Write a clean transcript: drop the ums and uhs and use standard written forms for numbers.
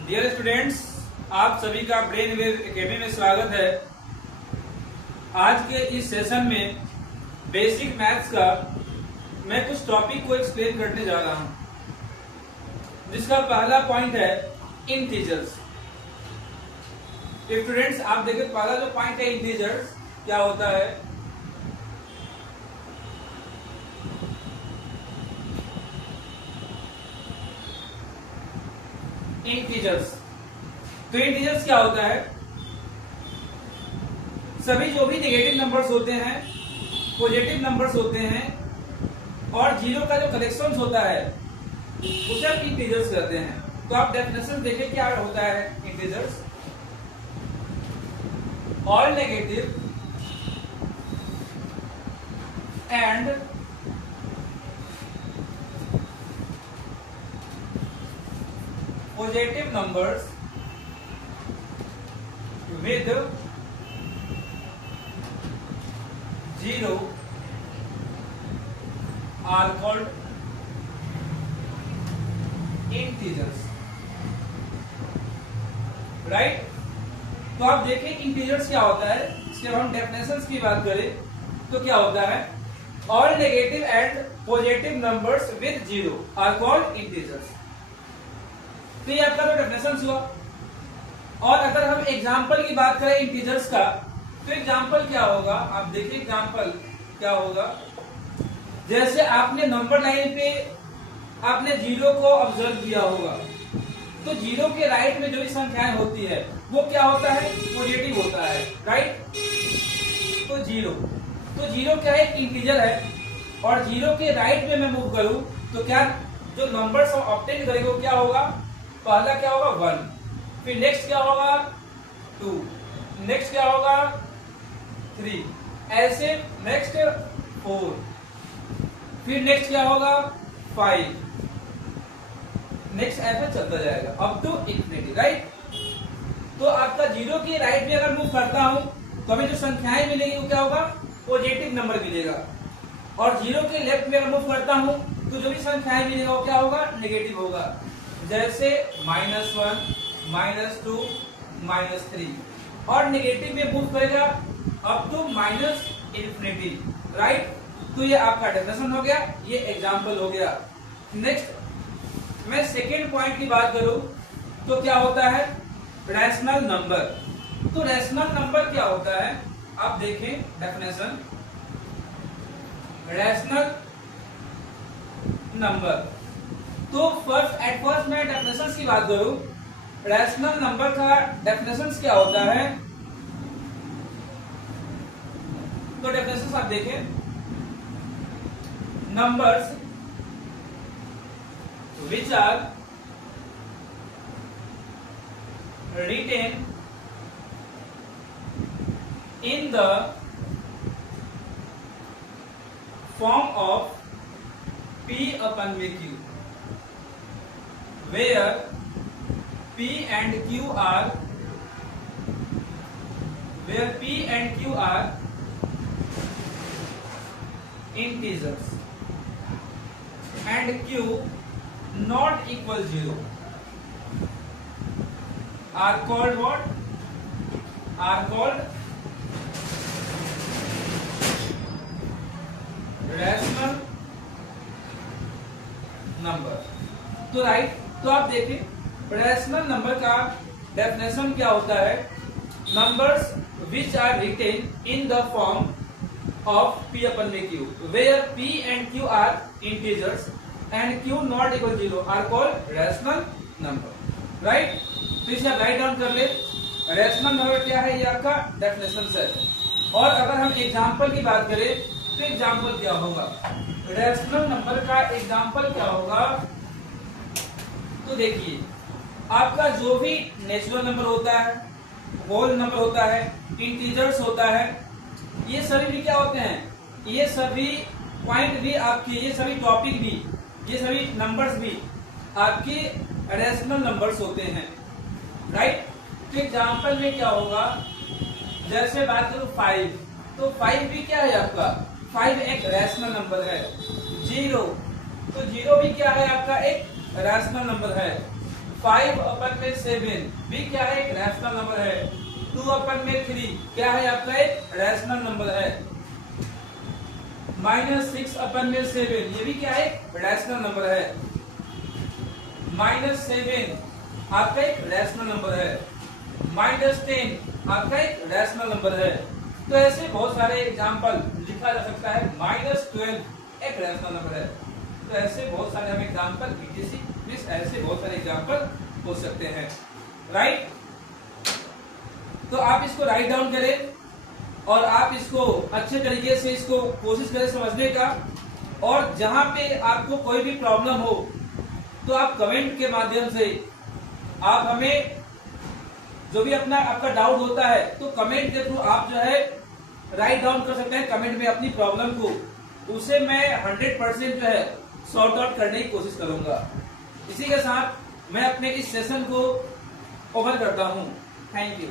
Dear students, आप सभी का ब्रेन वेव एकेडमी में स्वागत है। आज के इस सेशन में बेसिक मैथ्स का मैं कुछ टॉपिक को एक्सप्लेन करने जा रहा हूं, जिसका पहला पॉइंट है इंटीजर्स। स्टूडेंट्स, आप देखें पहला जो पॉइंट है इंटीजर्स क्या होता है। इंटीजर्स, तो इंटीजर्स क्या होता है? सभी जो भी नेगेटिव नंबर्स होते हैं, पॉजिटिव नंबर्स होते हैं और जीरो का जो कलेक्शन होता है उसे आप इंटीजर्स कहते हैं। तो आप डेफिनेशन देखें क्या होता है integers. All negative and positive numbers with zero are called integers, right? तो आप देखें इंटीजर्स क्या होता है। इसके हम डेफिनेशंस की बात करें तो क्या होता है, all negative and positive numbers with zero are called integers. तो ये आपका तो डेफिनेशन हुआ। और अगर हम एग्जाम्पल की बात करें इंटीजर्स का, तो एग्जाम्पल क्या होगा, आप देखिए एग्जाम्पल क्या होगा। जैसे आपने नंबर लाइन पे आपने जीरो को ऑब्जर्व किया होगा, तो जीरो के राइट में जो भी संख्याएं होती है वो क्या होता है, पॉजिटिव होता है, राइट। तो जीरो क्या है, एक इंटीजर है। और जीरो के राइट में मैं मूव करूं तो क्या जो नंबर्स हम ऑब्टेन करेंगे वो क्या होगा, पहला क्या होगा 1, फिर नेक्स्ट क्या होगा 2, नेक्स्ट क्या होगा 3, ऐसे नेक्स्ट 4, फिर नेक्स्ट क्या होगा 5, नेक्स्ट ऐसा चलता जाएगा अप टू इंफिनिटी, राइट। तो आपका जीरो के राइट में अगर मूव करता हूं तो हमें जो संख्याएं मिलेगी वो क्या होगा, पॉजिटिव नंबर मिलेगा। और जीरो के लेफ्ट में अगर मूव करता हूं तो जो भी संख्याएं मिलेगा वो क्या होगा, नेगेटिव होगा। जैसे -1, -2, -3। और नेगेटिव में मूव करेगा अप टू इन्फिनिटी, राइट। तो ये आपका डेफिनेशन हो गया, ये एग्जांपल हो गया। नेक्स्ट मैं सेकेंड पॉइंट की बात करूं तो क्या होता है, रैशनल नंबर। तो रैशनल नंबर क्या होता है, आप देखें डेफिनेशन। रैशनल नंबर, तो एट फर्स्ट मैं डेफिनेशंस की बात करूं, रैशनल नंबर का डेफिनेशंस क्या होता है। तो डेफिनेशंस आप देखें, numbers which are written in the form of P upon Q, where P and Q are integers and Q not equal 0 are called what? Are called rational number. तो right, तो आप देखें रैशनल नंबर का definition क्या होता है, numbers which are written in the form of P upon Q, where P and Q are integers and Q not equal 0 are called rational number, right. तो इसे आप राइट डाउन कर ले, rational number क्या है, ये आपका डेफिनेशन है। और अगर हम एग्जाम्पल की बात करें तो एग्जाम्पल क्या होगा, रैशनल नंबर का एग्जाम्पल क्या होगा। तो देखिए आपका जो भी नेचुरल नंबर होता है, होल नंबर होता है, इंटीजर्स होता है, ये सभी भी क्या होते हैं, ये सभी पॉइंट भी आपके, ये सभी टॉपिक भी, ये सभी नंबर्स भी आपके रैशनल नंबर्स होते हैं, राइट। तो एग्जाम्पल में क्या होगा, जैसे बात करूं 5, तो 5 भी क्या है आपका, 5 एक रैशनल नंबर है। 0, तो 0 भी क्या है आपका, एक रैशनल नंबर है। 5/7 भी क्या है, एक रैशनल नंबर है। 2/3 क्या है, आपका एक रैशनल नंबर है। -6/7 ये भी क्या है, रैशनल नंबर है। -7 आपका एक रैशनल नंबर है। -10 आपका एक रैशनल नंबर है। तो ऐसे बहुत सारे एग्जाम्पल लिखा जा सकता है। -12 एक रैशनल नंबर है। तो ऐसे बहुत सारे हम एग्जाम्पल ऐसे बहुत सारे एग्जाम्पल हो सकते हैं, राइट। तो आप इसको राइट डाउन करें और आप इसको अच्छे तरीके से इसको कोशिश करें समझने का। और जहां पे आपको कोई भी प्रॉब्लम हो तो आप कमेंट के माध्यम से आप हमें जो भी आपका डाउट होता है तो कमेंट के थ्रू आप जो है राइट डाउन कर सकते हैं कमेंट में अपनी प्रॉब्लम को। उसे मैं 100% जो है सॉर्ट आउट करने की कोशिश करूंगा। इसी के साथ मैं अपने इस सेशन को ओवर करता हूं। Thank you.